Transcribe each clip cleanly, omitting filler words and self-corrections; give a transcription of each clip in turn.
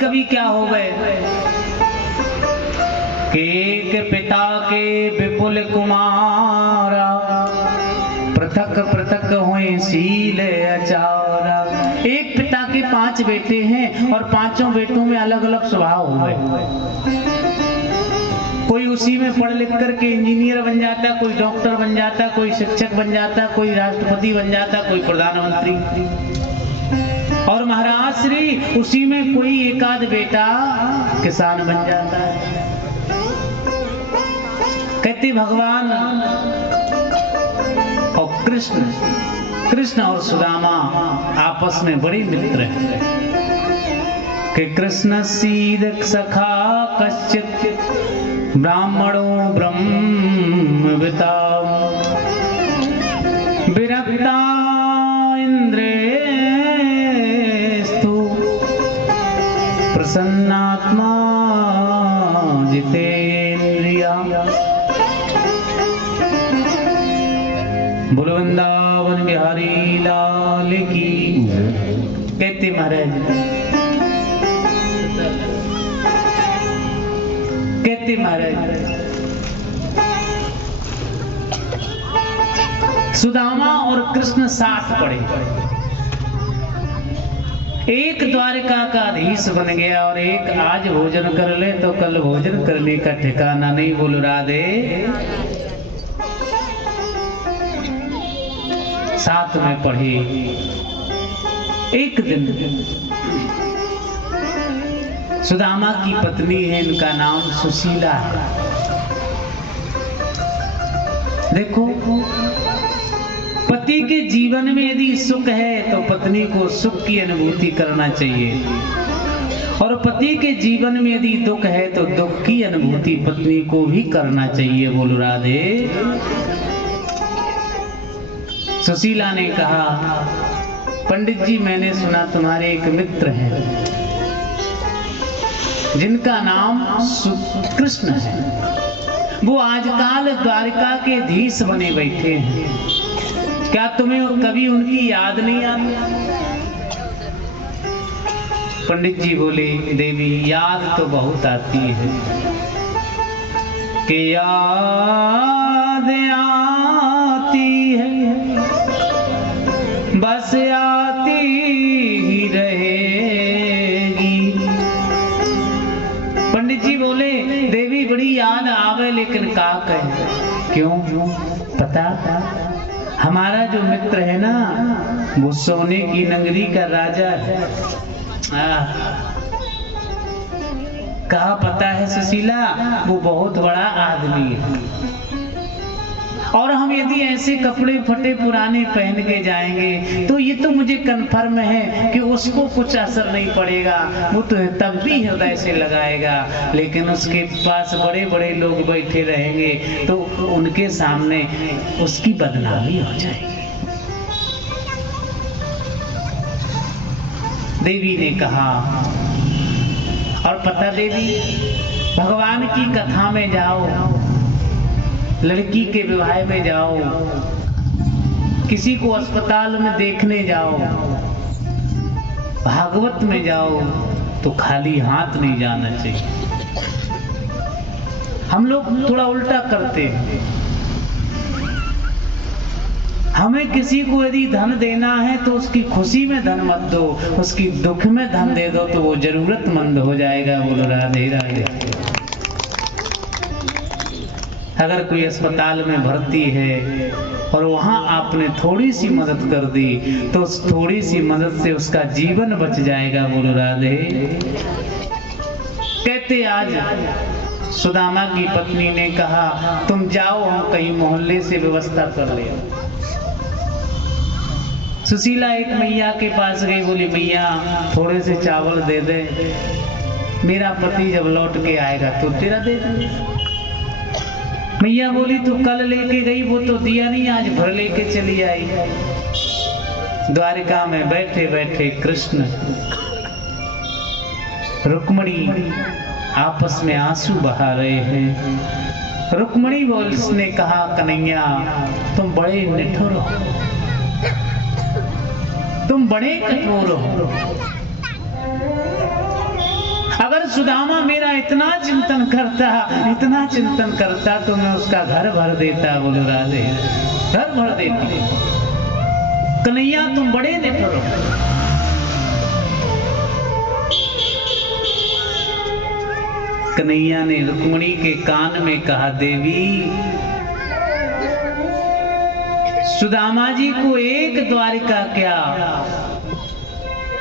कभी क्या हो गए कि एक पिता के विपुल कुमारा, पृथक पृथक हुए शील अचारा। एक पिता के 5 बेटे हैं और 5 बेटों में अलग अलग स्वभाव हो गए। कोई उसी में पढ़ लिख करके इंजीनियर बन जाता, कोई डॉक्टर बन जाता, कोई शिक्षक बन जाता, कोई राष्ट्रपति बन जाता, कोई प्रधानमंत्री। और महाराज श्री उसी में कोई एक आध बेटा किसान बन जाता है। कहते भगवान और कृष्ण और सुदामा आपस में बड़े मित्र हैं कि कृष्ण सीद सखा कश्चित ब्राह्मणो ब्रह्मविता विरक्ता इंद्रेस्तु प्रसन्नात्मा जितेन्द्रिया। बोलो वृंदावन बिहारी लाल की। कहते महाराज, कहते महाराज सुदामा और कृष्ण साथ पड़े। एक द्वारिका का अधीश बन गया और एक आज भोजन कर ले तो कल भोजन करने का ठिकाना नहीं। बोलो राधे। साथ में पढ़े। एक दिन सुदामा की पत्नी है, इनका नाम सुशीला है। देखो, पति के जीवन में यदि सुख है तो पत्नी को सुख की अनुभूति करना चाहिए, और पति के जीवन में यदि दुख है तो दुख की अनुभूति पत्नी को भी करना चाहिए। बोलो राधे। सुशीला ने कहा, पंडित जी मैंने सुना तुम्हारे एक मित्र हैं जिनका नाम कृष्ण है, वो आजकल द्वारिका के अधीश बने बैठे हैं, क्या तुम्हें कभी उनकी याद नहीं आती? पंडित जी बोले, देवी याद तो बहुत आती है कि याद आती है बस आती ही रहेगी। पंडित जी बोले, देवी बड़ी याद आवे लेकिन का कहे। क्यों? पता हमारा जो मित्र है ना, वो सोने की नगरी का राजा है। कहा पता है सुशीला, वो बहुत बड़ा आदमी है, और हम यदि ऐसे कपड़े फटे पुराने पहन के जाएंगे तो ये तो मुझे कन्फर्म है कि उसको कुछ असर नहीं पड़ेगा, वो तो तब भी हृदय से लगाएगा, लेकिन उसके पास बड़े बड़े लोग बैठे रहेंगे तो उनके सामने उसकी बदनामी हो जाएगी। देवी ने कहा, और पता देवी, भगवान की कथा में जाओ, लड़की के विवाह में जाओ, किसी को अस्पताल में देखने जाओ, भागवत में जाओ तो खाली हाथ नहीं जाना चाहिए। हम लोग थोड़ा उल्टा करते हैं। हमें किसी को यदि धन देना है तो उसकी खुशी में धन मत दो, उसकी दुख में धन दे दो तो वो जरूरतमंद हो जाएगा। बोलो राधे राधे। अगर कोई अस्पताल में भर्ती है और वहां आपने थोड़ी सी मदद कर दी तो उस थोड़ी सी मदद से उसका जीवन बच जाएगा। बोलो राधे। कहते आज सुदामा की पत्नी ने कहा, तुम जाओ, हम कहीं मोहल्ले से व्यवस्था कर ले। सुशीला एक मैया के पास गई, बोली मैया थोड़े से चावल दे दे, मेरा पति जब लौट के आएगा तो तेरा दे दे। मैया बोली तू कल लेके गई वो तो दिया नहीं, आज भर लेके चली आई। द्वारिका में बैठे बैठे कृष्ण रुक्मणी आपस में आंसू बहा रहे हैं। रुक्मणी ने कहा, कन्हैया तुम बड़े निठुर हो, तुम बड़े कठोर हो, सुदामा मेरा इतना चिंतन करता तो मैं उसका घर भर देता। बोलो राधे, घर भर देती। कन्हैया तुम बड़े निठुर हो। कन्हैया ने रुक्मिणी के कान में कहा, देवी सुदामा जी को एक द्वारिका क्या,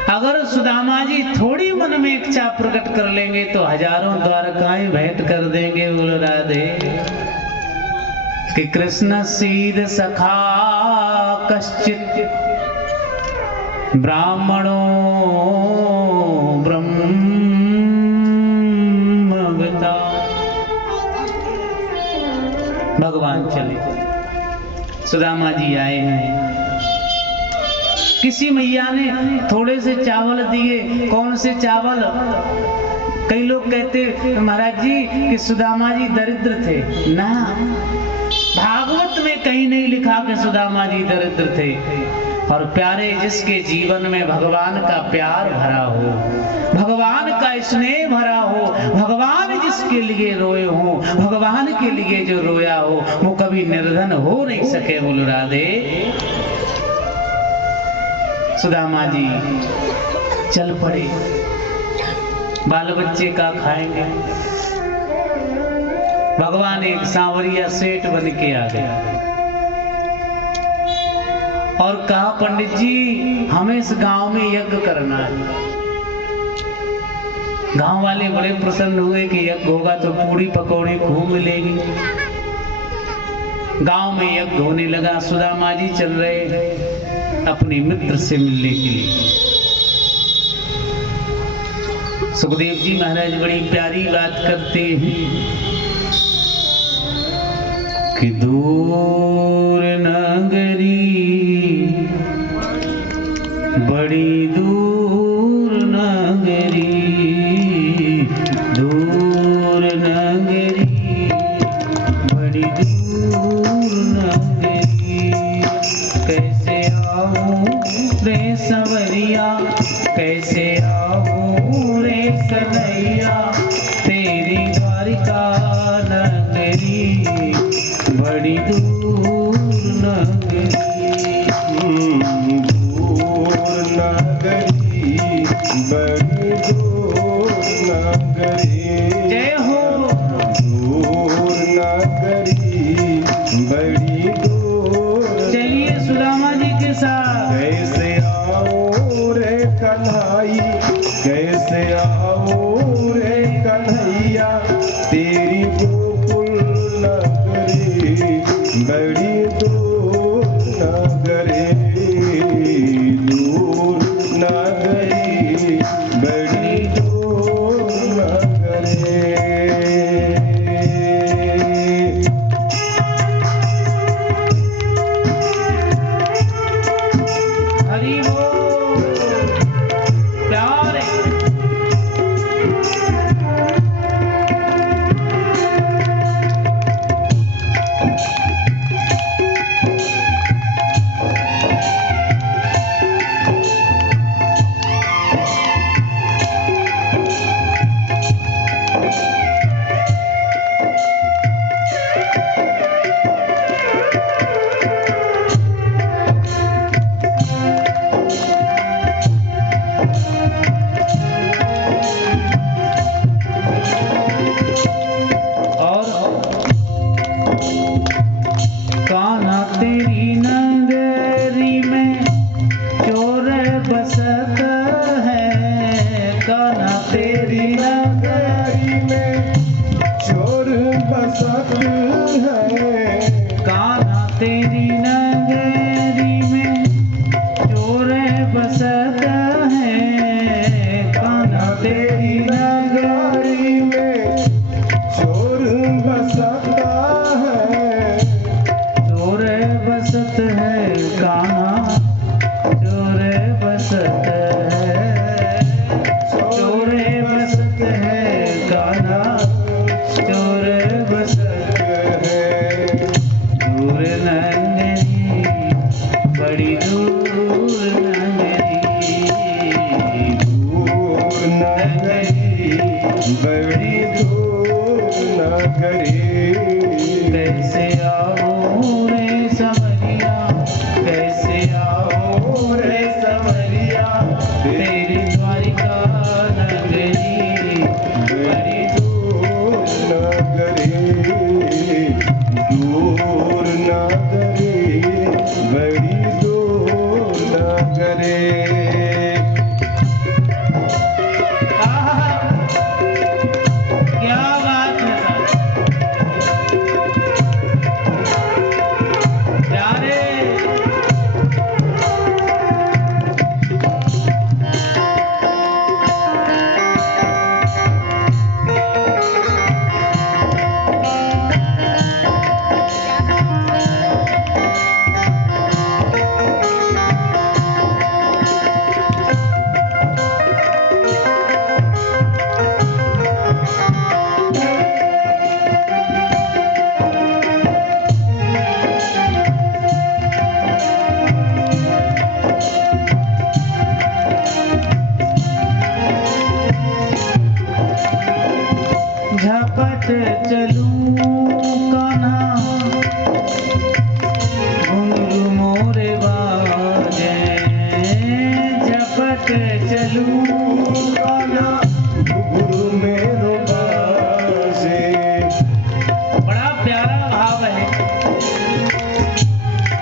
अगर सुदामा जी थोड़ी मन में इच्छा प्रकट कर लेंगे तो हजारों द्वारकाएं भेंट कर देंगे। बोल राधे। कि कृष्ण सीध सखा कश्चित ब्राह्मणो ब्रह्मविता। भगवान चले, सुदामा जी आए हैं। किसी मैया ने थोड़े से चावल दिए। कौन से चावल? कई लोग कहते महाराज जी कि सुदामा जी दरिद्र थे। ना, भागवत में कहीं नहीं लिखा कि सुदामा जी दरिद्र थे। और प्यारे जिसके जीवन में भगवान का प्यार भरा हो, भगवान का स्नेह भरा हो, भगवान जिसके लिए रोए हो, भगवान के लिए जो रोया हो, वो कभी निर्धन हो नहीं सके। बोलो राधे। सुदामा जी चल पड़े, बाल बच्चे का खाएंगे। भगवान एक सांवरिया सेठ बन के आ गया और कहा, पंडित जी हमें इस गांव में यज्ञ करना है। गांव वाले बड़े प्रसन्न हुए कि यज्ञ होगा तो पूड़ी पकौड़ी खूब मिलेगी। गांव में यज्ञ होने लगा। सुदामा जी चल रहे अपने मित्र से मिलने के लिए। सुखदेव जी महाराज बड़ी प्यारी बात करते हैं कि दूर नगरी, बड़ी दूर नगरी, दूर नगरी, बड़ी दूर नगरी। कैसे आऊं रे संवरिया, कैसे आऊं रे कन्हैया, तेरी द्वारिका नगरी, बड़ी दूर नगरी। दूर नगरी, बड़ी दूर नगरी। जय हो। दूर नगरी, बड़ी दूर। चलिए सुदामा जी के साथ। कैसे आओ रे कन्हई, कैसे आओ रे कन्हैया, तेरी गोकुल नगरी, बड़ी दूर नगरी। दूर नगरी, बड़ी दूर नगरी। हरि बोल। प्यारे बड़ी दूर नगरी। कैसे आऊं रे समरिया, कैसे आऊं रे समरिया, तेरी द्वारिका नगरी। बड़ी दूर नगरी, दूर नगरी, बड़ी दूर नगरी। क्या बात है सर, प्यारे। झपट चलूं कान्हा, घुंघरू मोरे बाजे। झपट चलूं कान्हा, गुरु मेरो बाजे। बड़ा प्यारा भाव है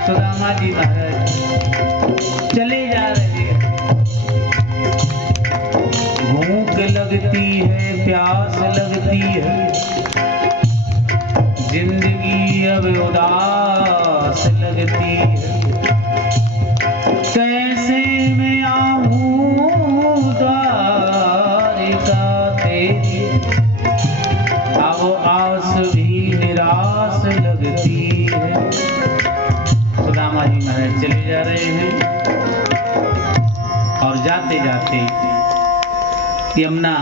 सुदामा जी महाराज चले जा रहे हैं। भूख लगती है, प्यास लगती है, जिंदगी अब उदास लगती है। कैसे मैं आऊं द्वारिका तेरी, अब आस भी निराश लगती है। सुदामा जी महाराज चले जा रहे हैं और जाते जाते यमुना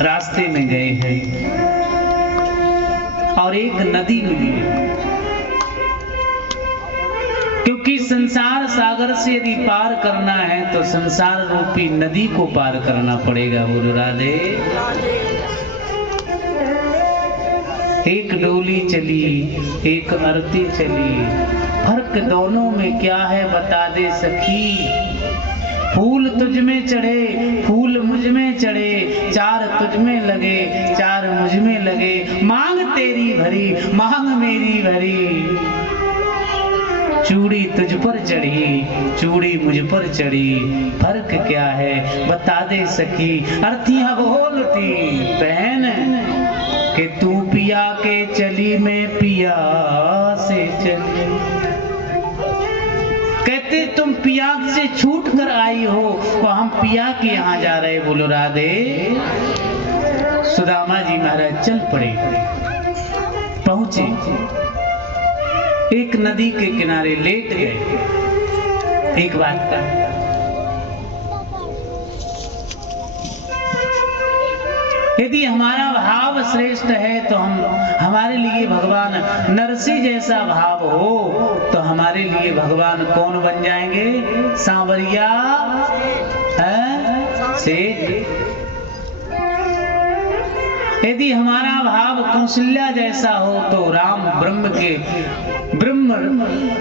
रास्ते में गए हैं और एक नदी मिली है। क्योंकि संसार सागर से यदि पार करना है तो संसार रूपी नदी को पार करना पड़ेगा। बोलो राधे। एक डोली चली, एक आरती चली, फर्क दोनों में क्या है बता दे सखी। फूल तुझ में चढ़े, फूल मुझ में चढ़े, चार तुझ में लगे, चार मुझ में लगे। मांग तेरी भरी, मांग मेरी भरी। चूड़ी तुझ पर चढ़ी, चूड़ी मुझ पर चढ़ी, फर्क क्या है बता दे सखी। अर्थियां बोलती बहन कि तू पिया के चली, मैं पिया से चली। कहते तुम पिया से छूट कर आई हो तो हम पिया के यहाँ जा रहे। बोलो राधे। सुदामा जी महाराज चल पड़े, पहुंचे, एक नदी के किनारे लेट गए। एक बात का यदि हमारा भाव श्रेष्ठ है तो हमारे लिए भगवान नरसिंह जैसा भाव हो तो हमारे लिए भगवान कौन बन जाएंगे? सांवरिया है सेठ। यदि हमारा भाव कौशल्या जैसा हो तो राम ब्रह्म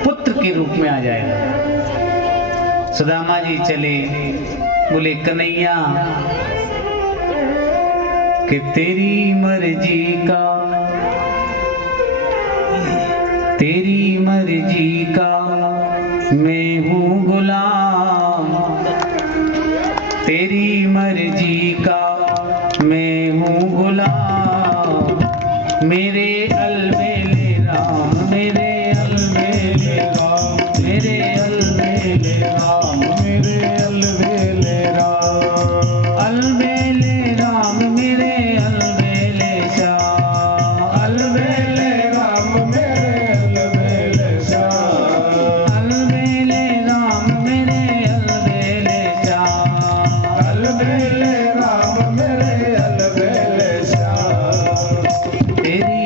पुत्र के रूप में आ जाएगा। सुदामा जी चले, बोले कन्हैया कि तेरी मर्जी का, तेरी मर्जी का मैं हूँ गुलाम, तेरी मर्जी का मैं हूँ गुलाम। मेरे अलबेले राम, मेरे अलबेले राम, मेरे अलबेले राम, मेरे अलबेले राम, अलबेले राम मेरे अलबेले श्याम, अलबेले राम मेरे अलबेले श्याम, अलबेले राम मेरे अलबेले श्याम, अलबेले राम मेरे अलबेले श्याम। तेरी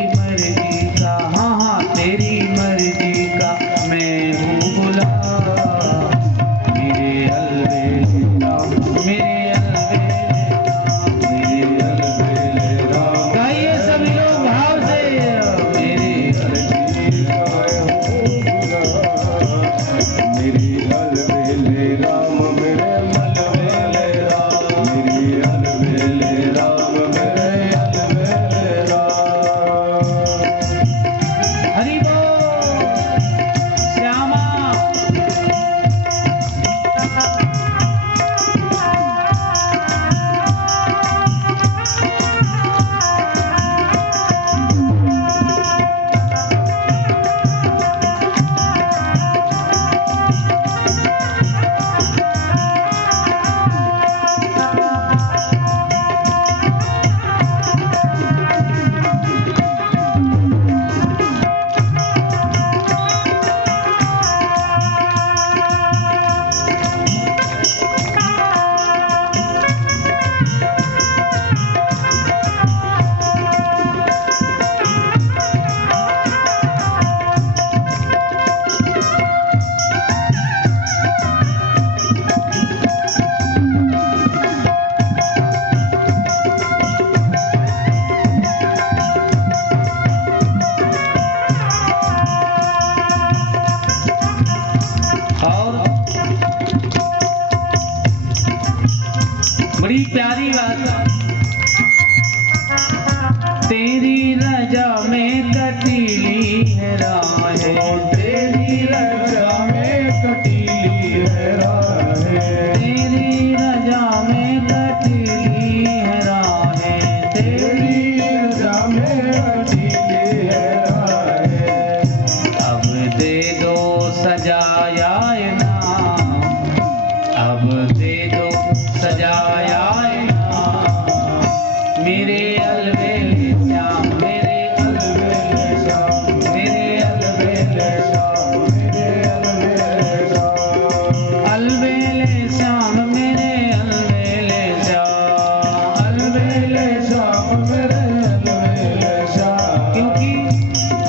रजा में कटीली है राहें, तेरी रजा में कटीली है राहें, तेरी रजा में कटीली है राहें, तेरी रजा में कटीली है राहें। अब दे दो सजाया नाम, अब दे दो सजाया नाम, मेरे अलबेले श्याम, मेरे अलबेले श्याम, मेरे अलबेले श्याम, मेरे अलबेले श्याम, अलबेले श्याम, मेरे अलबेले श्याम, अलबेले श्याम मेरे अलबेले श्याम। क्योंकि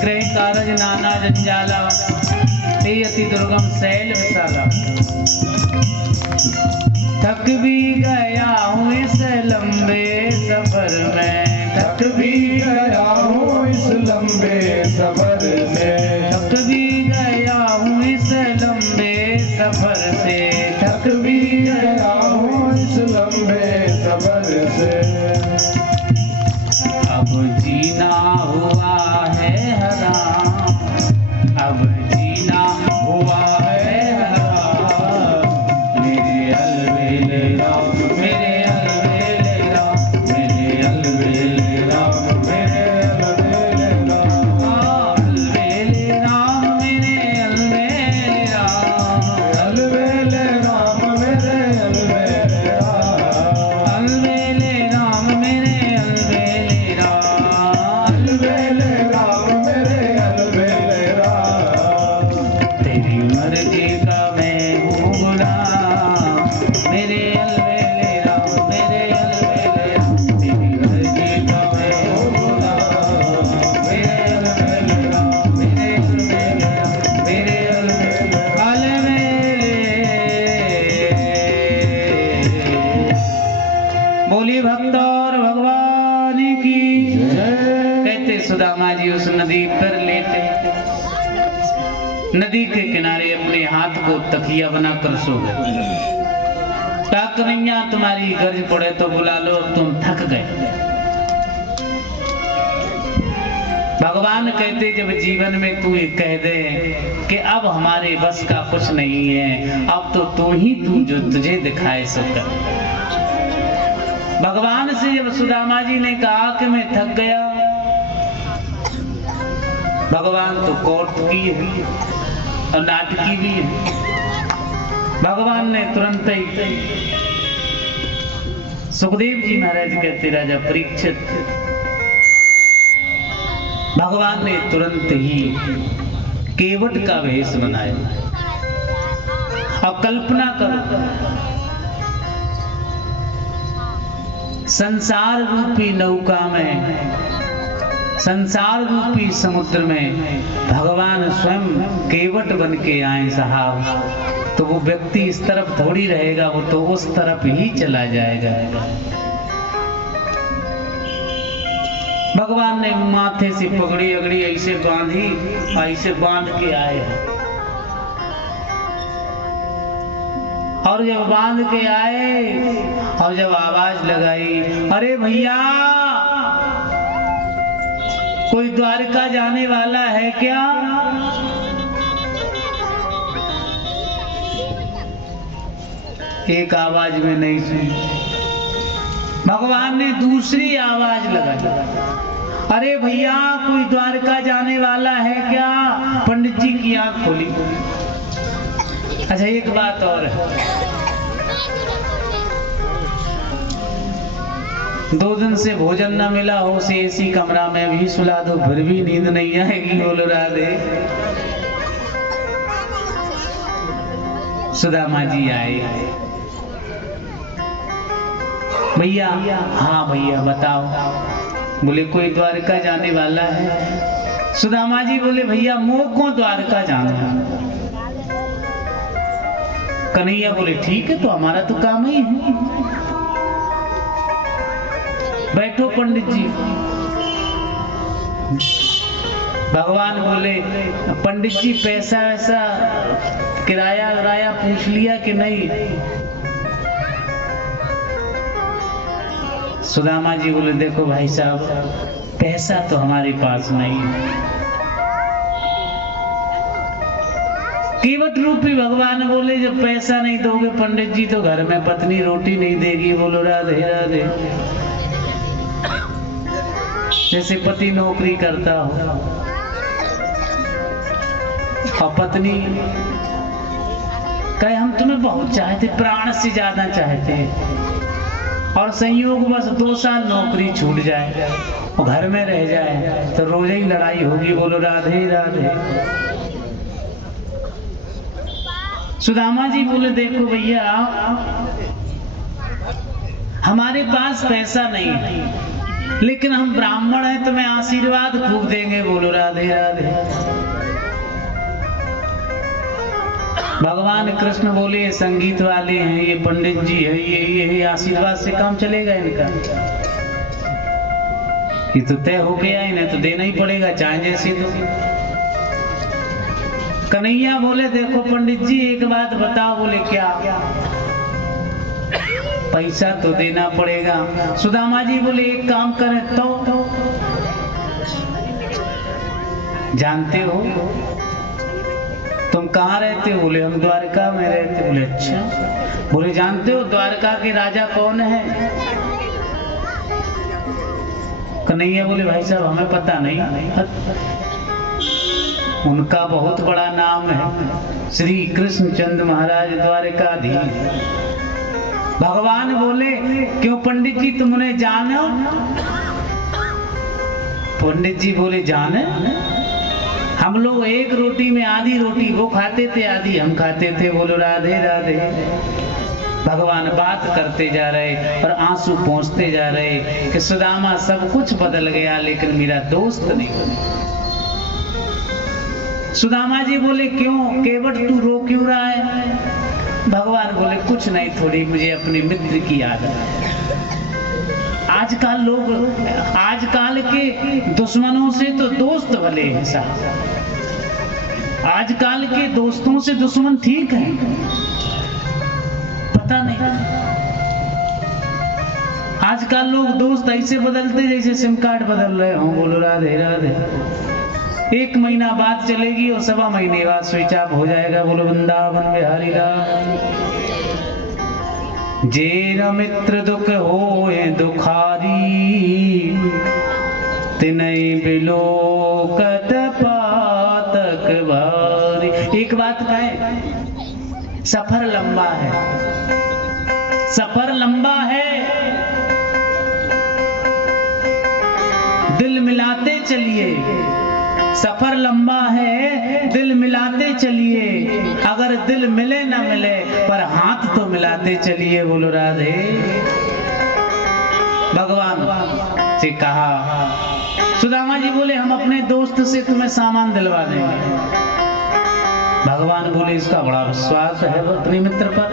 गृह कारज नाना जंजाला, ते अति दुर्गम शैल विशाला, थक भी गया हूँ इस लंबे सफर में, थक भी गया हूँ इस लंबे सफर में, थक भी गया हूँ इस लंबे सफर से, थक भी गया हूँ इस लंबे सफर से। अब जीना हुआ है हराम, अब जीना हुआ है हराम, मेरे अलबेले राम, मेरे अलबेले राम, मेरे अलबेले राम, मेरे अलबेले राम, अलबेले राम, मेरे अलबेले राम, अलबेले राम मेरे अलबेले राम, अलबेले राम, मेरे अलबेले राम, अलबेले राम मेरे अलबेले राम। तेरी मर्जी का मैं हूँ गुलाम, मेरे अलबेले राम, मेरे अलबेले राम, तेरी मर्जी का मैं हूँ गुलाम, मेरे अलबेले राम, मेरे अलबेले राम, मेरे अलबेले। बोलिए भक्त और भगवान की कहते सुदामा जी उस नदी पर लेटे नदी के किनारे अपने हाथ को तकिया बनाकर सो गए। कन्हैया तुम्हारी गर्ज पड़े तो बुला लो, अब तुम थक गए। भगवान कहते जब जीवन में तू ये कह दे कि अब हमारे बस का कुछ नहीं है, अब तो तू ही तू जो तुझे दिखाए सो कर। भगवान से जब सुदामा जी ने कहा कि मैं थक गया, भगवान तो कौटकी है और नाटकी भी है। भगवान ने तुरंत ही सुखदेव जी महाराज कहते राजा परीक्षित, भगवान ने तुरंत ही केवट का वेश बनाया। अब कल्पना करो, संसार रूपी नौका में, संसार रूपी समुद्र में भगवान स्वयं केवट बन के आए साहब, तो वो व्यक्ति इस तरफ थोड़ी रहेगा, वो तो उस तरफ ही चला जाएगा। भगवान ने माथे से पगड़ी अगड़ी ऐसे बांधी, ऐसे बांध के आए और जब बांध के आए और जब आवाज लगाई, अरे भैया कोई द्वारका जाने वाला है क्या? एक आवाज में नहीं सुनी। भगवान ने दूसरी आवाज लगाई, अरे भैया कोई द्वारका जाने वाला है क्या? पंडित जी की आंख खोली। अच्छा एक बात और है, 2 दिन से भोजन न मिला हो, उसे एसी कमरा में भी सुला दो फिर भी नींद नहीं आएगी। बोलो राधे। सुदामा जी आए, भैया। हाँ भैया बताओ। बोले कोई द्वारका जाने वाला है? सुदामा जी बोले भैया मोह को द्वारका जाना है। कन्हैया बोले ठीक है, तो हमारा तो काम ही है। बैठो पंडित जी। भगवान बोले पंडित जी पैसा वैसा किराया विराया पूछ लिया कि नहीं? सुदामा जी बोले देखो भाई साहब, पैसा तो हमारे पास नहीं है। केवट रूपी भगवान बोले जब पैसा नहीं दोगे पंडित जी तो घर में पत्नी रोटी नहीं देगी। बोलो राधे राधे। जैसे पति नौकरी करता हो और पत्नी कहे हम तुम्हें बहुत चाहते, प्राण से ज्यादा चाहते, और संयोग बस 2 साल नौकरी छूट जाए और घर में रह जाए तो रोज ही लड़ाई होगी। बोलो राधे राधे। सुदामा जी बोले देखो भैया, हमारे पास पैसा नहीं है, लेकिन हम ब्राह्मण हैं, तुम्हें आशीर्वाद खूब देंगे। बोलो राधे राधे। भगवान कृष्ण बोले ये संगीत वाले हैं, ये पंडित जी है, ये आशीर्वाद से काम चलेगा इनका? ये तो तय हो गया, इन्हें तो देना ही पड़ेगा चाहे जैसे। तो कन्हैया बोले देखो पंडित जी एक बात बताओ। बोले क्या? पैसा तो देना पड़ेगा। सुदामा जी बोले एक काम करें तो जानते हो तुम कहाँ रहते हो? बोले हम द्वारका में रहते। बोले अच्छा। बोले जानते हो द्वारका के राजा कौन है? कन्हैया बोले भाई साहब हमें पता नहीं। उनका बहुत बड़ा नाम है श्री कृष्णचंद्र महाराज द्वारकाधीश। भगवान बोले क्यों पंडित जी तुम उन्हें जानो? पंडित जी बोले जाने, हम लोग एक रोटी में आधी रोटी वो खाते थे, आधी हम खाते थे। बोलो राधे राधे। भगवान बात करते जा रहे और आंसू पहुंचते जा रहे कि सुदामा सब कुछ बदल गया लेकिन मेरा दोस्त नहीं बने। सुदामा जी बोले क्यों केवट तू रो क्यों रहा है? भगवान बोले कुछ नहीं, थोड़ी मुझे अपने मित्र की याद है। आजकल लोग आजकल के दुश्मनों से तो दोस्त भले हैं साहब। आजकल के दोस्तों से दुश्मन ठीक है? पता नहीं। आजकल लोग दोस्त ऐसे बदलते जैसे सिम कार्ड बदल रहे हों। बोलो राधे राधे। 1 महीना बाद चलेगी और 1.25 महीने बाद स्विच ऑफ हो जाएगा। बोलो वृंदावन बिहारी राम। जेर मित्र दुख होए दुखारी, तिनई बिलोकत पातक भारी। एक बात कहें, सफर लंबा है, सफर लंबा है, दिल मिलाते चलिए। सफर लंबा है, दिल मिलाते चलिए। अगर दिल मिले ना मिले पर हाथ तो मिलाते चलिए। बोलो राधे। भगवान से कहा। सुदामा जी बोले हम अपने दोस्त से तुम्हें सामान दिलवा देंगे। भगवान बोले इसका बड़ा विश्वास है अपने मित्र पर,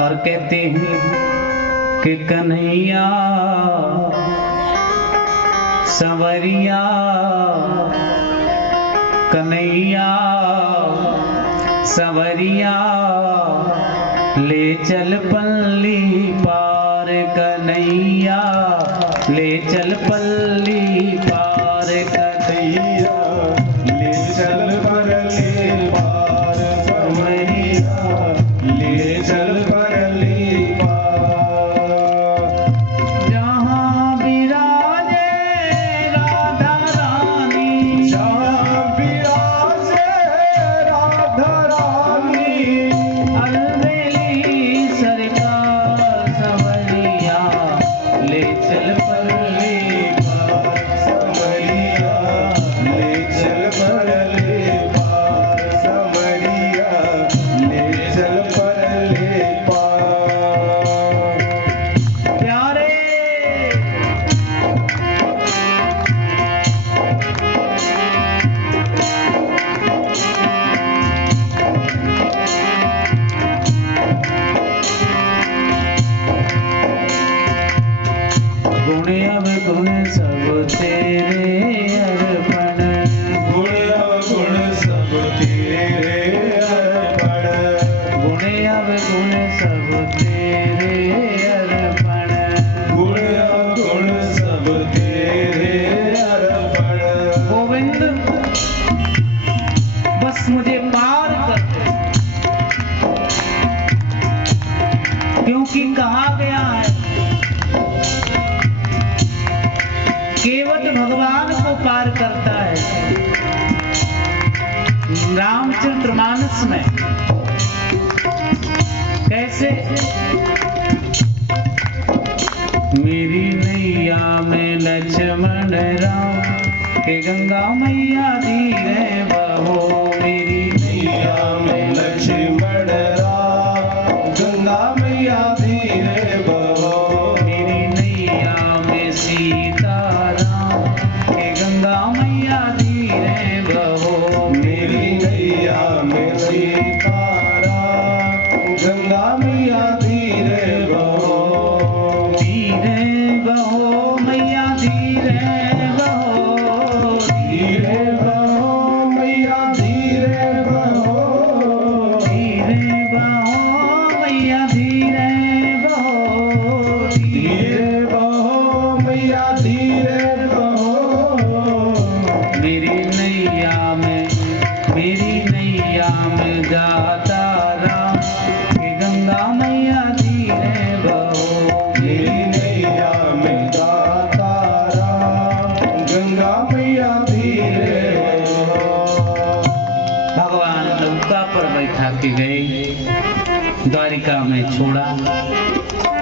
और कहते हैं कि कन्हैया संवरिया, कन्हैया संवरिया, ले चल पल्ली पार। कन्हैया ले चल पल्ली पार। कन्हैया ले चल परली पार। कन्हैया ले चल परली पार। जहाँ विराजे राधा रानी, जहाँ विराजे राधा रानी, अलबेली सरकार संवरिया, ले चल परली पार। संवरिया ले चल परली पार। संवरिया ले चल परली पार। प्यारे। गुण अवगुण सब तेरे अर्पण, गुण अवगुण सब तेरे अर्पण। गुण अवगुण सब तेरे अर्पण। भगवान को पार करता है। रामचरितमानस में कैसे मेरी नैया में लक्ष्मण राम के गंगा मैया धीरे बहो। मेरी नैया में लक्ष्मण राम गंगा मैया धीरे बहो। मेरी नैया में सीता राम के गंगा मैया धीरे बहो। मेरी नैया में सीता राम गंगा मैया धीरे बहो। धीरे बहो मैया धीरे बहो। धीरे बहो मैया धीरे बहो। धीरे बहो मैया धीरे बहो। धीरे बहो मैया धीरे बहो। मेरी नैया में गाता राम कि गंगा मैया धीरे बहो। मेरी नैया में गाता राम गंगा मैया धीरे बहो। भगवान नौका पर बैठा के गए, द्वारिका में छोड़ा।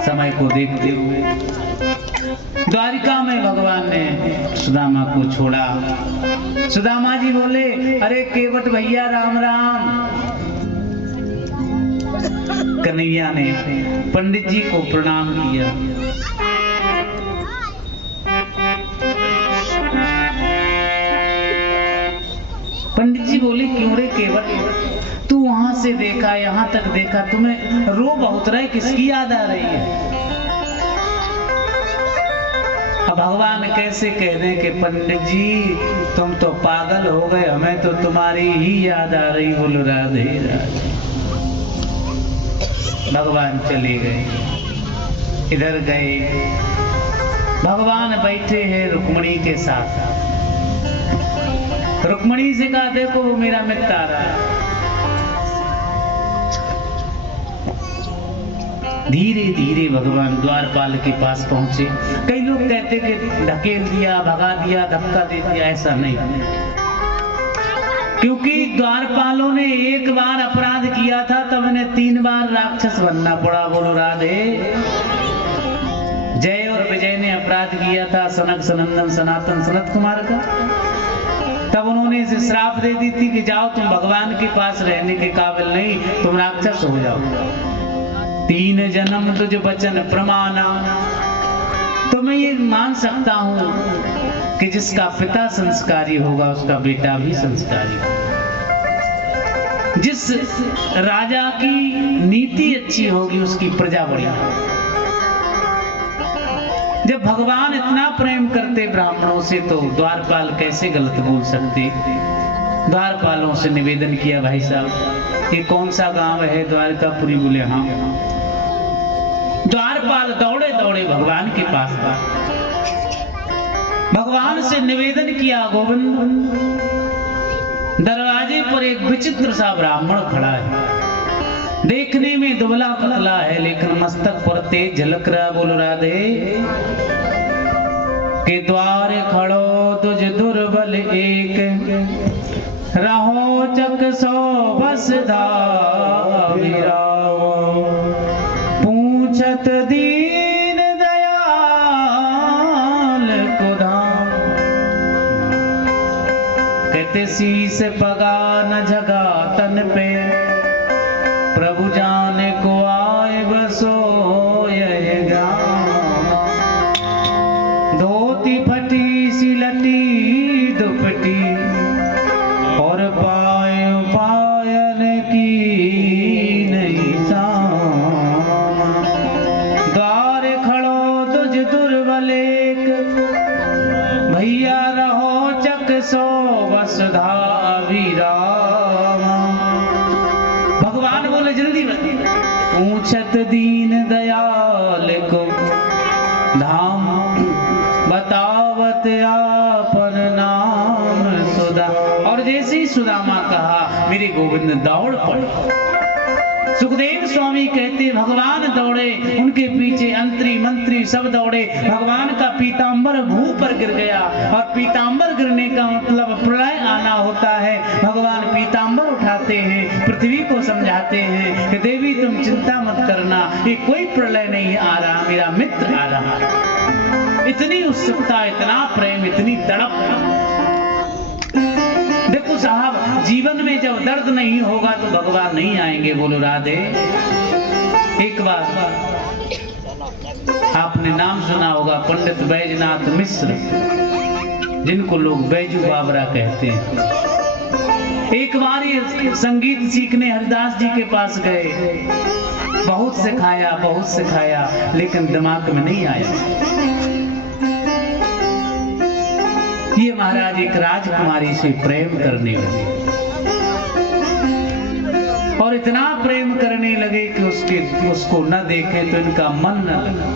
समय को देखते हुए द्वारिका में भगवान ने सुदामा को छोड़ा। सुदामा जी बोले, अरे केवट भैया राम राम। कन्हैया ने पंडित जी को प्रणाम किया। पंडित जी बोले, क्यों रे केवट, तू वहां से देखा यहाँ तक देखा, तुम्हें रो बहुत रहे, किसकी याद आ रही है? अब भगवान कैसे कह दें कि पंडित जी तुम तो पागल हो गए, हमें तो तुम्हारी ही याद आ रही। बोलो राधे राधे। भगवान चले गए। इधर गए, भगवान बैठे हैं रुक्मणी के साथ। रुक्मणी से कहा, देखो वो मेरा मित्र आ रहा है। धीरे धीरे भगवान द्वारपाल के पास पहुंचे। कई लोग कहते कि ढकेल दिया, भगा दिया, धक्का दे दिया, ऐसा नहीं। क्योंकि द्वारपालों ने एक बार अपराध किया था, तब इन्हें 3 बार राक्षस बनना पड़ा। बोलो राधे। जय और विजय ने अपराध किया था सनक सनंदन सनातन सनत कुमार का, तब उन्होंने इसे श्राप दे दी थी कि जाओ तुम भगवान के पास रहने के काबिल नहीं, तुम राक्षस हो जाओ। 3 जन्म तुझ बचन प्रमाना। तो मैं ये मान सकता हूं कि जिसका पिता संस्कारी होगा उसका बेटा भी संस्कारी होगा। जिस राजा की नीति अच्छी होगी उसकी प्रजा बढ़िया। जब भगवान इतना प्रेम करते ब्राह्मणों से तो द्वारपाल कैसे गलत बोल सकते। द्वारपालों से निवेदन किया, भाई साहब ये कौन सा गांव है? द्वारकापुरी। बोले हाँ। द्वारपाल दौड़े दौड़े भगवान के पास भगवान से निवेदन किया, गोविंद दरवाजे पर एक विचित्र सा ब्राह्मण खड़ा है, देखने में दुबला पतला है लेकिन मस्तक पर तेज झलक रहा। बोलो राधे। के द्वार खड़ो तुझ दुर्बल एक, रहो चक सो बस धाविरा। पूछत दीन दयाल को धाम, कहते शीस पगा न जगा तन पे, प्रभु जाने को आए बसो यह गाँव। धोती फटी सी लटी दुपटी, और पाए पायन की नहीं शाम। द्वार खड़ो तुझ दुर्बल एक, भैया रहो चक सो वसुधा विराम। भगवान बोले जल्दी बता। पूछत दीन दयाल को धाम, बतावत आपन नाम सुधा। और जैसे ही सुदामा कहा मेरे गोविंद दौड़ पड़े। सुखदेव स्वामी कहते भगवान दौड़े, उनके पीछे अंतरी मंत्री सब दौड़े। भगवान का पीतांबर भू पर गिर गया, और पीतांबर गिरने का मतलब प्रलय आना होता है। भगवान पीतांबर उठाते हैं, पृथ्वी को समझाते हैं कि देवी तुम चिंता मत करना, ये कोई प्रलय नहीं आ रहा, मेरा मित्र आ रहा। इतनी उत्सुकता, इतना प्रेम, इतनी तड़प। देखो साहब, जीवन में जब दर्द नहीं होगा तो भगवान नहीं आएंगे। बोलो राधे। एक बार आपने नाम सुना होगा पंडित बैजनाथ मिश्र, जिनको लोग बैजू बाबरा कहते हैं। एक बार ये संगीत सीखने हरिदास जी के पास गए। बहुत सिखाया लेकिन दिमाग में नहीं आया। ये महाराज एक राजकुमारी से प्रेम करने लगे, और इतना प्रेम करने लगे कि उसको न देखे तो इनका मन न लगा।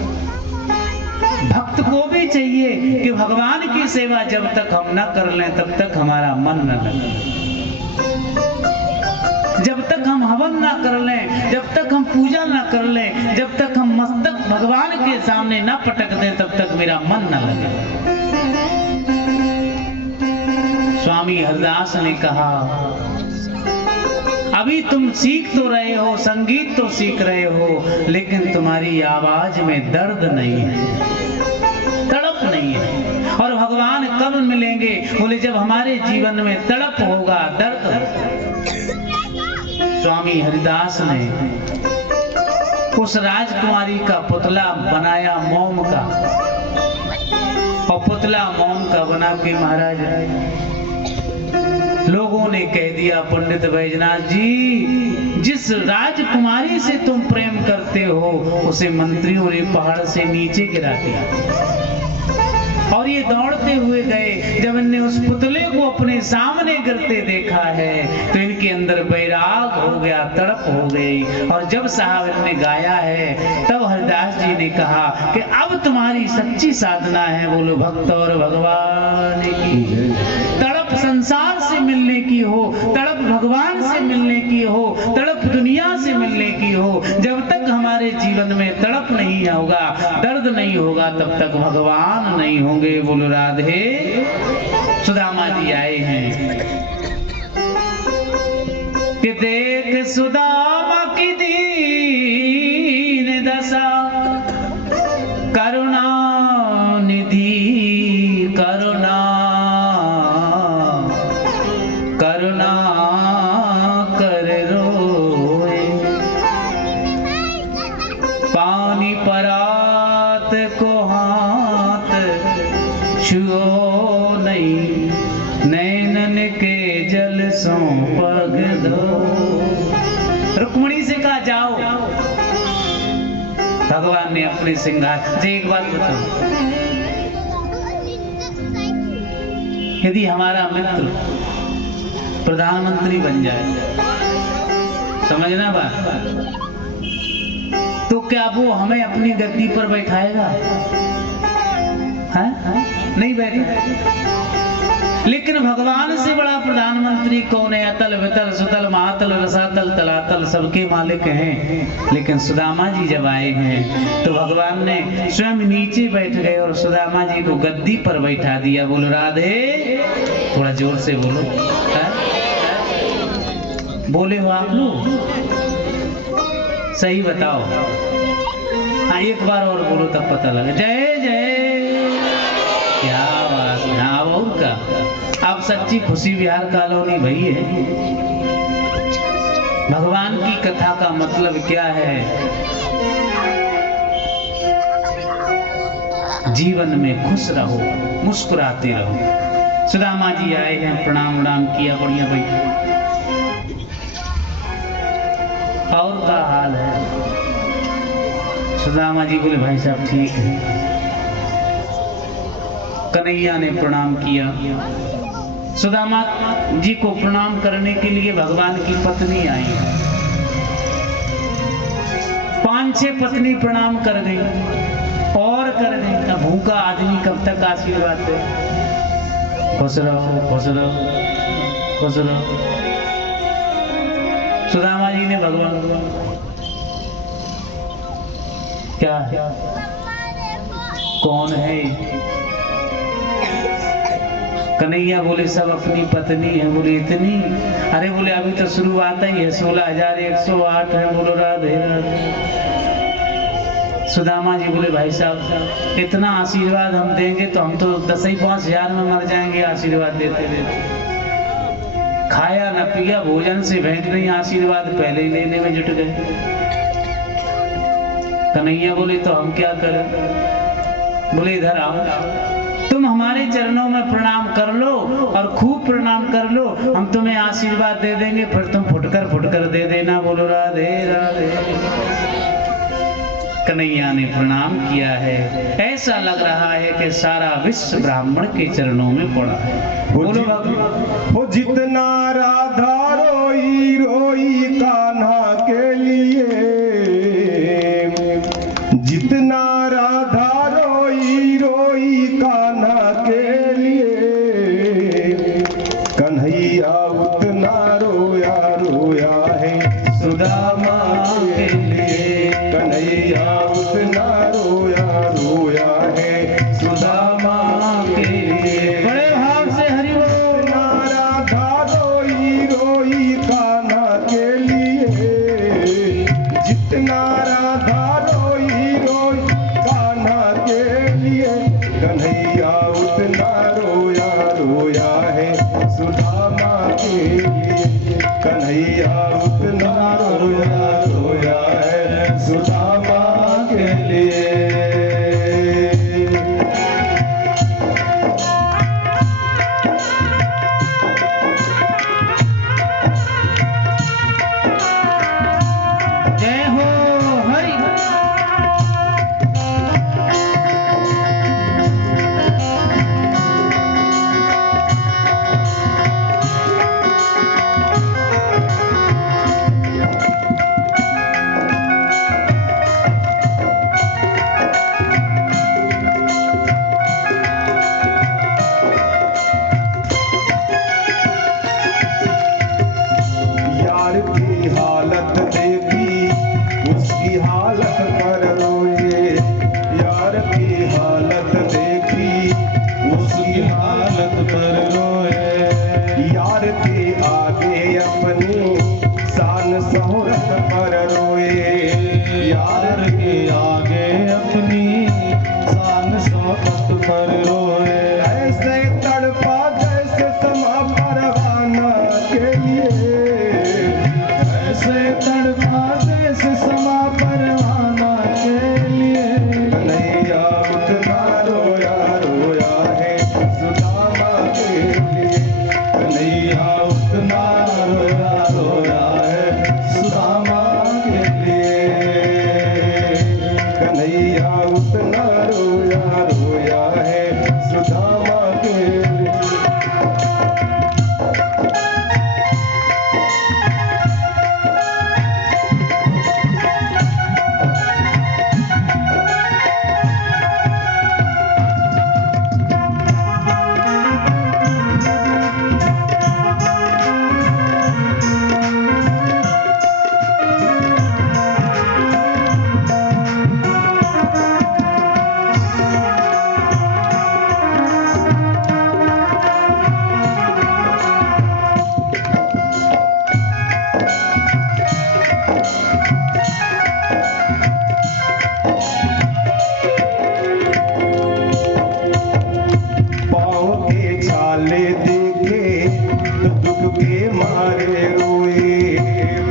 भक्त को भी चाहिए कि भगवान की सेवा जब तक हम न कर लें तब तक हमारा मन न लगे। जब तक हम हवन न कर लें, जब तक हम पूजा न कर लें, जब तक हम मस्तक भगवान के सामने न पटक दें तब तक मेरा मन न लगे। स्वामी हरिदास ने कहा, अभी तुम सीख तो रहे हो, संगीत तो सीख रहे हो, लेकिन तुम्हारी आवाज में दर्द नहीं है, तड़प नहीं है। और भगवान कब मिलेंगे? बोले जब हमारे जीवन में तड़प होगा, दर्द। स्वामी हरिदास ने उस राजकुमारी का पुतला बनाया मोम का, और पुतला मोम का बना के महाराज लोगों ने कह दिया, पंडित बैजनाथ जी, जिस राजकुमारी से तुम प्रेम करते हो उसे मंत्रियों ने पहाड़ से नीचे गिरा दिया। और ये दौड़ते हुए गए। जब इनने उस पुतले को अपने सामने गिरते देखा है तो इनके अंदर बैराग हो गया, तड़प हो गई। और जब साहब इनने गाया है तब हरिदास जी ने कहा कि अब तुम्हारी सच्ची साधना है। बोलो भक्त और भगवान की। तड़प संसार से मिलने की हो, तड़प भगवान से मिलने की हो, तड़प दुनिया से मिलने की हो। जब तक हमारे जीवन में तड़प नहीं होगा, दर्द नहीं होगा, तब तक भगवान नहीं होंगे। बोलो राधे। सुदामा जी आए हैं कि देख सुदामा की दीन दशा, करुणा निधि करुणा करुणा कर रोए, पानी परात को हाथ छुओ नहीं, नैनन के जल सो पग धो। रुक्मणी से कहा जाओ। भगवान ने अपने श्रृंगार से एक बात बताओ, यदि हमारा मित्र प्रधानमंत्री बन जाए, समझना बात, तो क्या वो हमें अपनी गद्दी पर बैठाएगा? है? नहीं बैठे। लेकिन भगवान से बड़ा प्रधानमंत्री कौन है? अतल वितल सुतल महातल रसातल तलातल सबके मालिक हैं। लेकिन सुदामा जी जब आए हैं तो भगवान ने स्वयं नीचे बैठ गए और सुदामा जी को गद्दी पर बैठा दिया। बोलो राधे। थोड़ा जोर से बोलो। बोले हो आप लोग? सही बताओ। हाँ, एक बार और बोलो तब पता लगे। जय जय। क्या बात है। हाँ, और का अब सच्ची खुशी बिहार कॉलोनी भई है। भगवान की कथा का मतलब क्या है? जीवन में खुश रहो, मुस्कुराते रहो। सुदामा जी आए हैं, प्रणाम उड़ाम किया, बढ़िया भाई। और का हाल है? सुदामा जी बोले भाई साहब ठीक है। कन्हैया ने प्रणाम किया। सुदामा जी को प्रणाम करने के लिए भगवान की पत्नी आई। 5-6 पत्नी प्रणाम कर गई और कर गई। का भूखा आदमी कब तक आशीर्वाद दे? खुश रहो, खुश रहो, खुश रहो। सुदामा जी ने भगवान क्या है? कौन है? कन्हैया बोले सब अपनी पत्नी है। बोले इतनी? अरे बोले अभी तो शुरुआत ही है, 16,108 है। बोलो राधे राधे। सुदामा जी बोले भाई साहब इतना आशीर्वाद हम देंगे तो हम तो 10,000 में मर जाएंगे आशीर्वाद देते देते। खाया न पिया, भोजन से भेंट नहीं, आशीर्वाद पहले ही लेने में जुट गए। कन्हैया बोले तो हम क्या करें? बोले इधर आओ, तुम हमारे चरणों में प्रणाम कर लो और खूब प्रणाम कर लो, हम तुम्हें आशीर्वाद दे देंगे, फिर तुम फुटकर दे देना। बोलो राधे राधे। कन्हैया ने प्रणाम किया है। ऐसा लग रहा है कि सारा विश्व ब्राह्मण के चरणों में पड़ा है। बोलो वो जितना राधा रोई रोई कान्हा के लिए, जितना राधा रोई रोई कान्हा के लिए, कन्हैया उतना रोया रोया है सुदामा के लिए। कन्हैया उतना रोया रोया है सुदामा के लिए। बड़े भाव से हरि बोल। राधा रोई रोई कान्हा के लिए, जितना राधा रोई रोई कान्हा के लिए, कन्हैया उतना रोया रोया है सुदामा के लिए। कन्हैया उतना रोया रोया है सुदामा के लिए। जय हो हरि। यार की हालत देखी उसकी हालत पर रोए। यार की हालत देखी उसकी हालत पर रोए। यार के आगे अपनी शान शोहरत पर रोए। यार के आगे अपनी शान शोहरत पर रोए। ऐसे तड़पा जैसे समा परवाना के लिए, ऐसे तड़पा जैसे समा परवाना के लिए। कन्हैया उतना रोया रोया है सुदामा के लिए। कन्हैया उतना रोया रोया है सुदामा के लिए। कन्हैया उतना रोया रोया है सुदामा के लिए। पाँव के छाले देखे तो दुख के मारे रोए।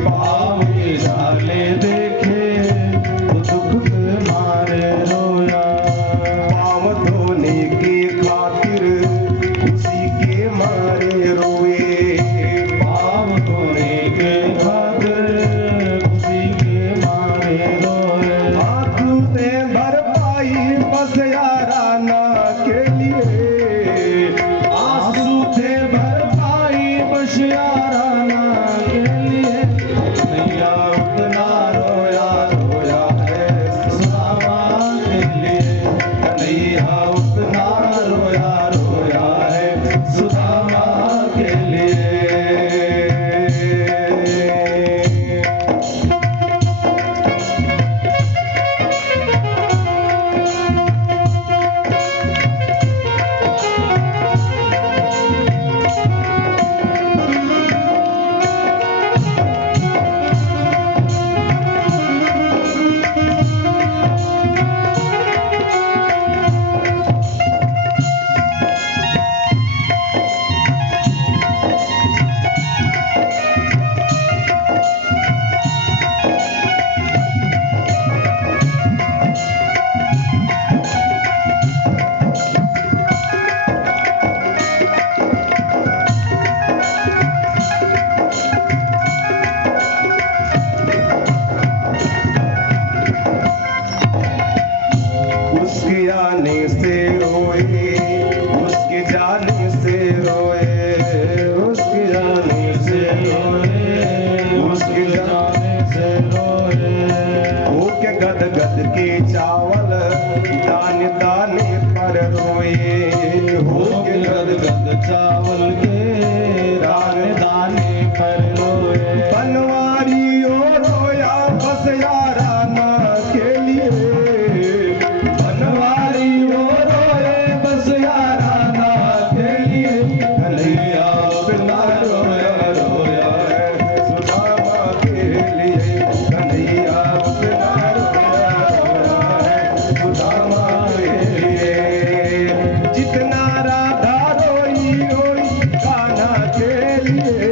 पाँव के छाले देखे तो दुख के मारे रोया। पाँव धोने के खातिर उसी के मारे रोए। पाँव धोने के खातिर उसी के मारे रोए। आंसू से भरपाई बस याराना के लिए। आंसू से भरपाई बस याराना के लिए। कन्हैया उतना रोया रोया है सुदामा के लिए। कन्हैया उतना रोया रोया है सुदामा के लिए। रोए हो के गदगद चावल के दाने दाने पर रोए। बनवारी ओ रोया बस याराना के लिए, बनवारी ओ रोए बस याराना के लिए। कन्हैया बिना रोया रोया है सुदामा के लिए, कन्हैया बिना रोया रोया है सुदामा के लिए। जितना राधा रोई रोई कान्हा के लिए,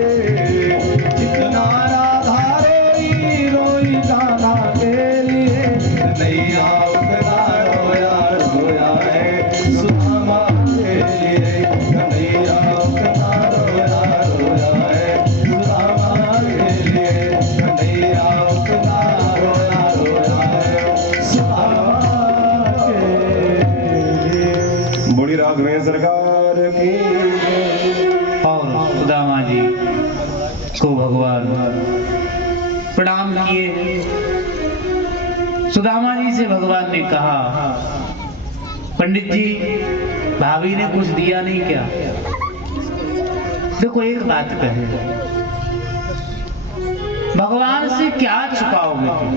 जितना राधा रोई रोई कान्हा के लिए। कन्हैया बिना रोया रोया है सुदामा के लिए, कन्हैया बिना रोया रोया है सुदामा के लिए, कन्हैया बिना रोया रोया है सुदामा के लिए। बड़ी राघवेंद्र सरकार की। और सुदामा जी को भगवान प्रणाम किए। सुदामा जी से भगवान ने कहा, पंडित जी भाभी ने कुछ दिया नहीं क्या? देखो एक बात कहे, भगवान से क्या छुपाओगे तुम?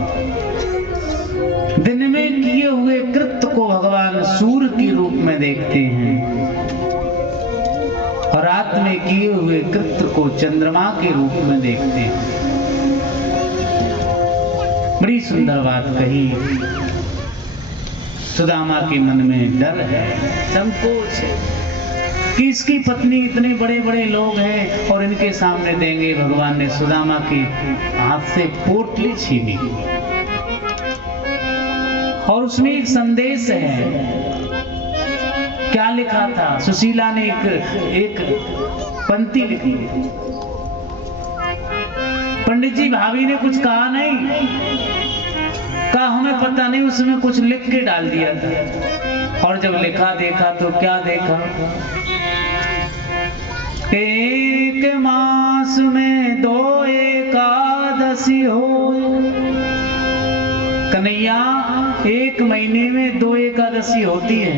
दिन में किए हुए कृत्य को भगवान सूर्य के रूप में देखते हैं और रात में किए हुए कृत्य को चंद्रमा के रूप में देखते हैं। बड़ी सुंदर बात कही। सुदामा के मन में डर है, संकोच है कि इसकी पत्नी, इतने बड़े बड़े लोग हैं और इनके सामने देंगे। भगवान ने सुदामा के हाथ से पोटली छीनी और उसमें एक संदेश है। क्या लिखा था? सुशीला ने एक पंक्ति लिखी। पंडित जी भाभी ने कुछ कहा नहीं, कहा हमें पता नहीं, उसमें कुछ लिख के डाल दिया था। और जब लिखा देखा तो क्या देखा? एक मास में 2 एकादशी हो। कन्हैया, 1 महीने में 2 एकादशी होती है।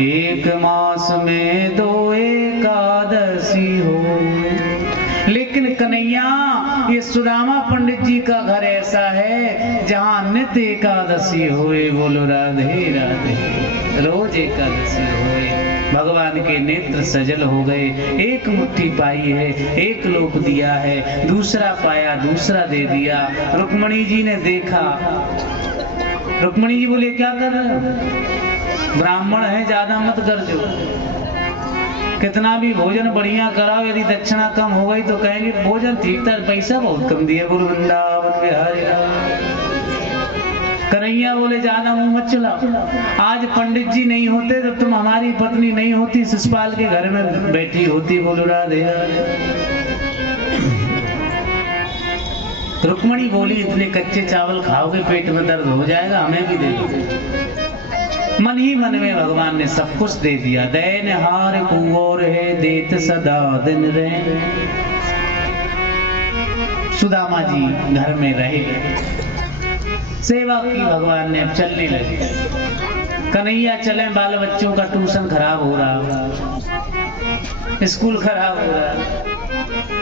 1 मास में 2 एकादशी हो। लेकिन कन्हैया, ये सुदामा पंडित जी का घर ऐसा है जहां नित्य एकादशी होए। बोलो राधे राधे। रोज एकादशी होए। भगवान के नेत्र सजल हो गए। एक मुट्ठी पाई है, एक लोक दिया है, दूसरा पाया, दूसरा दे दिया। रुक्मणी जी ने देखा। रुक्मणी जी बोले क्या कर रहे हो? ब्राह्मण है, ज्यादा मत गरजो। कितना भी भोजन बढ़िया कराओ, यदि दक्षिणा कम हो गई तो कहेंगे भोजन ठीक था, पैसा बहुत कम दिए। गुरु वृंदावन बिहारी कन्हैया बोले ज्यादा मुंह मत चलाओ। आज पंडित जी नहीं होते तो तुम हमारी पत्नी नहीं होती, शिषपाल के घर में बैठी होती। बोलो राधे। रुक्मणी बोली इतने कच्चे चावल खाओगे पेट में दर्द हो जाएगा, हमें भी दे दो। मन ही मन में भगवान ने सब कुछ दे दिया। दैन हार कुंवर है, देत सदा दिन रहे। सुदामा जी घर में रहे, सेवा की भगवान ने। अब चलने लगे। कन्हैया चले, बाल बच्चों का ट्यूशन खराब हो रहा, स्कूल खराब हो रहा,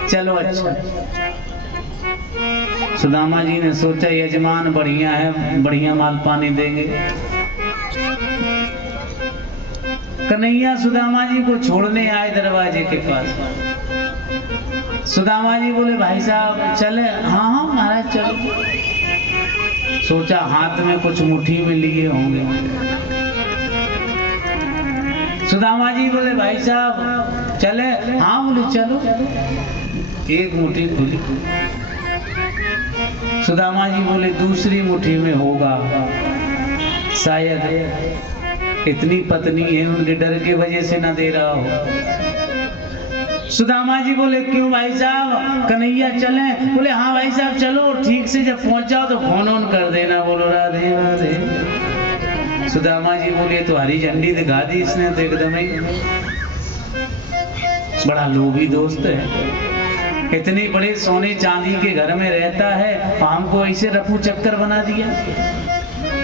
चलो अच्छा। सुदामा जी ने सोचा यजमान बढ़िया है, बढ़िया माल पानी देंगे। कन्हैया सुदामा जी को छोड़ने आए दरवाजे के पास। सुदामा जी बोले भाई साहब चले? हाँ हाँ महाराज चलो। सोचा हाथ में कुछ मुट्ठी में लिए होंगे। सुदामा जी बोले भाई साहब चले? हाँ बोले चलो। एक मुट्ठी खुली। सुदामा जी बोले दूसरी मुट्ठी में होगा, शायद इतनी पत्नी है उनके डर की वजह से ना दे रहा हो। सुदामा जी बोले क्यों भाई साहब? कन्हैया चले? बोले हाँ भाई साहब चलो, ठीक से जब पहुंच जाओ तो फोन ऑन कर देना। बोलो राधे राधे। सुदामा जी बोले तो हरी झंडी दिखा दी इसने तो एकदम ही। बड़ा लोभी दोस्त है, इतने बड़े सोने चांदी के घर में रहता है, हमको ऐसे रफू चक्कर बना दिया।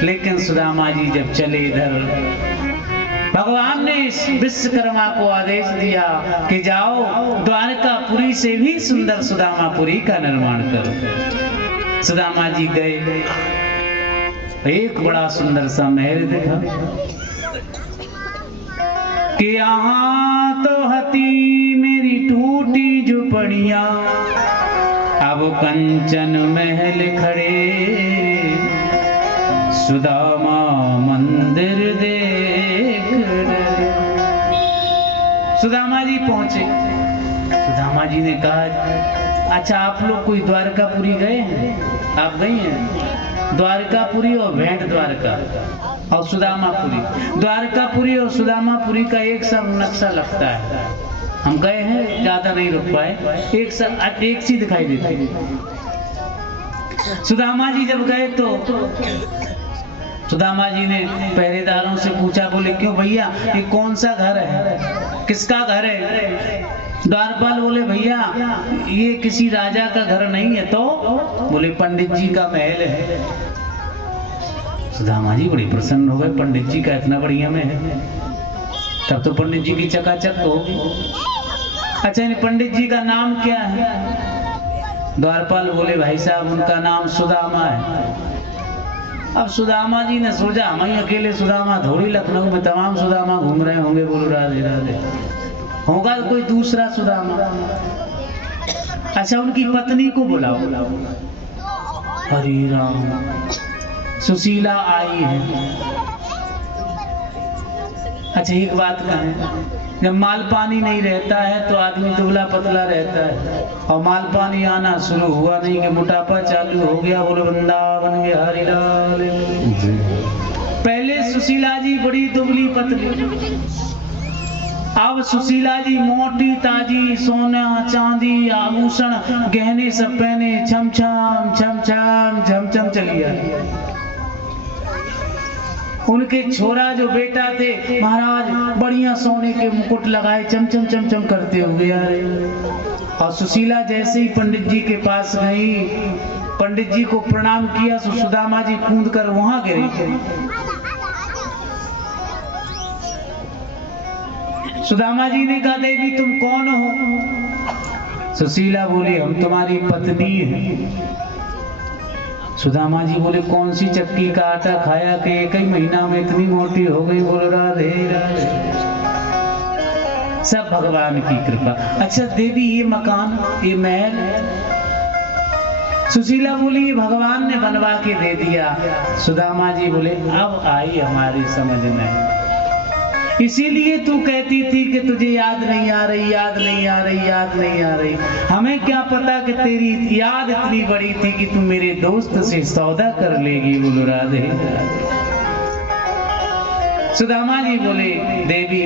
लेकिन सुदामा जी जब चले इधर, भगवान ने इस विश्वकर्मा को आदेश दिया कि जाओ द्वारकापुरी से भी सुंदर सुदामापुरी का निर्माण करो। सुदामा जी गए, एक बड़ा सुंदर सा महल देखा कि यहाँ तो हती मेरी टूटी झुपड़ियां, अब कंचन महल खड़े सुदामा मंदिर देख रहे। सुदामा जी पहुंचे। सुदामा जी ने कहा, अच्छा आप लोग कोई द्वारकापुरी गए हैं? आप गई हैं? द्वारकापुरी और भेंट द्वारका और सुदामापुरी, द्वारकापुरी और सुदामापुरी का एक सा नक्शा लगता है। हम गए हैं, ज्यादा नहीं रुक पाए, एक सी दिखाई देती। सुदामा जी जब गए तो सुदामा जी ने पहरेदारों से पूछा, बोले क्यों भैया ये कौन सा घर है, किसका घर है? द्वारपाल बोले भैया ये किसी राजा का घर नहीं है। तो बोले पंडित जी का महल है। सुदामा जी बड़ी प्रसन्न हो गए, पंडित जी का इतना बढ़िया महल, तब तो पंडित जी की चकाचक होगी। अच्छा इन पंडित जी का नाम क्या है? द्वारपाल बोले भाई साहब उनका नाम सुदामा है। अब सुदामा जी ने सोचा हम ही अकेले सुदामा थोड़ी, लखनऊ में तमाम सुदामा घूम रहे होंगे, बोलो राधे राधे, होगा कोई दूसरा सुदामा। अच्छा उनकी पत्नी को बुलाओ। हरि राम, सुशीला आई है। अच्छा एक बात कहें, जब माल पानी नहीं रहता है तो आदमी दुबला पतला रहता है, और माल पानी आना शुरू हुआ नहीं कि मोटापा चालू हो गया, बोलो वृंदावन बिहारी लाल। पहले सुशीला जी बड़ी दुबली पतली, अब सुशीला जी मोटी ताजी, सोना चांदी आभूषण गहने सब पहने, छम छम छम छम छम छम चली आई। उनके छोरा जो बेटा थे महाराज बढ़िया सोने के मुकुट लगाए चम चम चम चम करते हुए आए। और सुशीला जैसे ही पंडित जी के पास गई, पंडित जी को प्रणाम किया, सुदामा जी कूद कर वहां गिरे। सुदामा जी ने कहा देवी तुम कौन हो? सुशीला बोली हम तुम्हारी पत्नी हैं। सुदामा जी बोले कौन सी चक्की का आटा खाया कि एक ही महीना में इतनी मोटी हो गई, बोलो राधे राधे। सब भगवान की कृपा। अच्छा देवी ये मकान, ये महल? सुशीला बोली ये भगवान ने बनवा के दे दिया। सुदामा जी बोले अब आई हमारी समझ में, इसीलिए तू कहती थी कि तुझे याद नहीं आ रही, याद नहीं आ रही, याद नहीं आ रही। हमें क्या पता कि तेरी याद इतनी बड़ी थी कि तू मेरे दोस्त से सौदा कर लेगी, बोलो राधे। सुदामा जी बोले देवी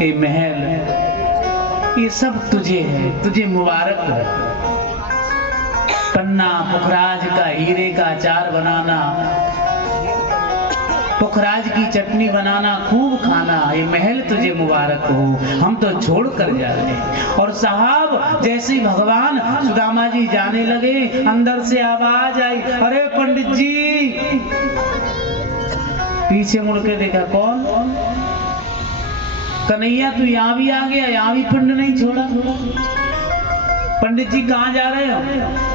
ये महल ये सब तुझे है, तुझे मुबारक है। पन्ना पुखराज का हीरे का अचार बनाना, पुखराज की चटनी बनाना, खूब खाना, ये महल तुझे मुबारक हो। हम तो छोड़ कर जा रहे हैं। और साहब जैसे ही भगवान सुदामा जी जाने लगे, अंदर से आवाज आई, अरे पंडित जी। पीछे मुड़ के देखा कौन? कन्हैया तू यहाँ भी आ गया, यहाँ भी पिंड नहीं छोड़ा। पंडित जी कहाँ जा रहे हो?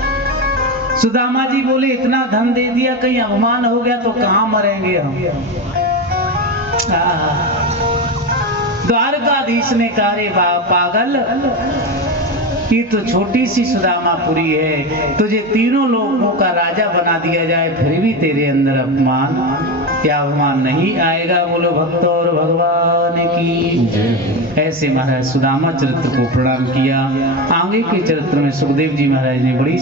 सुदामा जी बोले इतना धन दे दिया, कहीं अवमान हो गया तो कहां मरेंगे हम। द्वारकाधीश ने कहा रे पागल, ये तो छोटी सी सुदामापुरी है, तुझे तीनों लोगों का राजा बना दिया जाए फिर भी तेरे अंदर अपमान या अवमान नहीं आएगा, बोलो भक्त और भगवान की। ऐसे महाराज सुदामा चरित्र को प्रणाम किया। आगे के चरित्र में सुखदेव जी महाराज ने बड़ी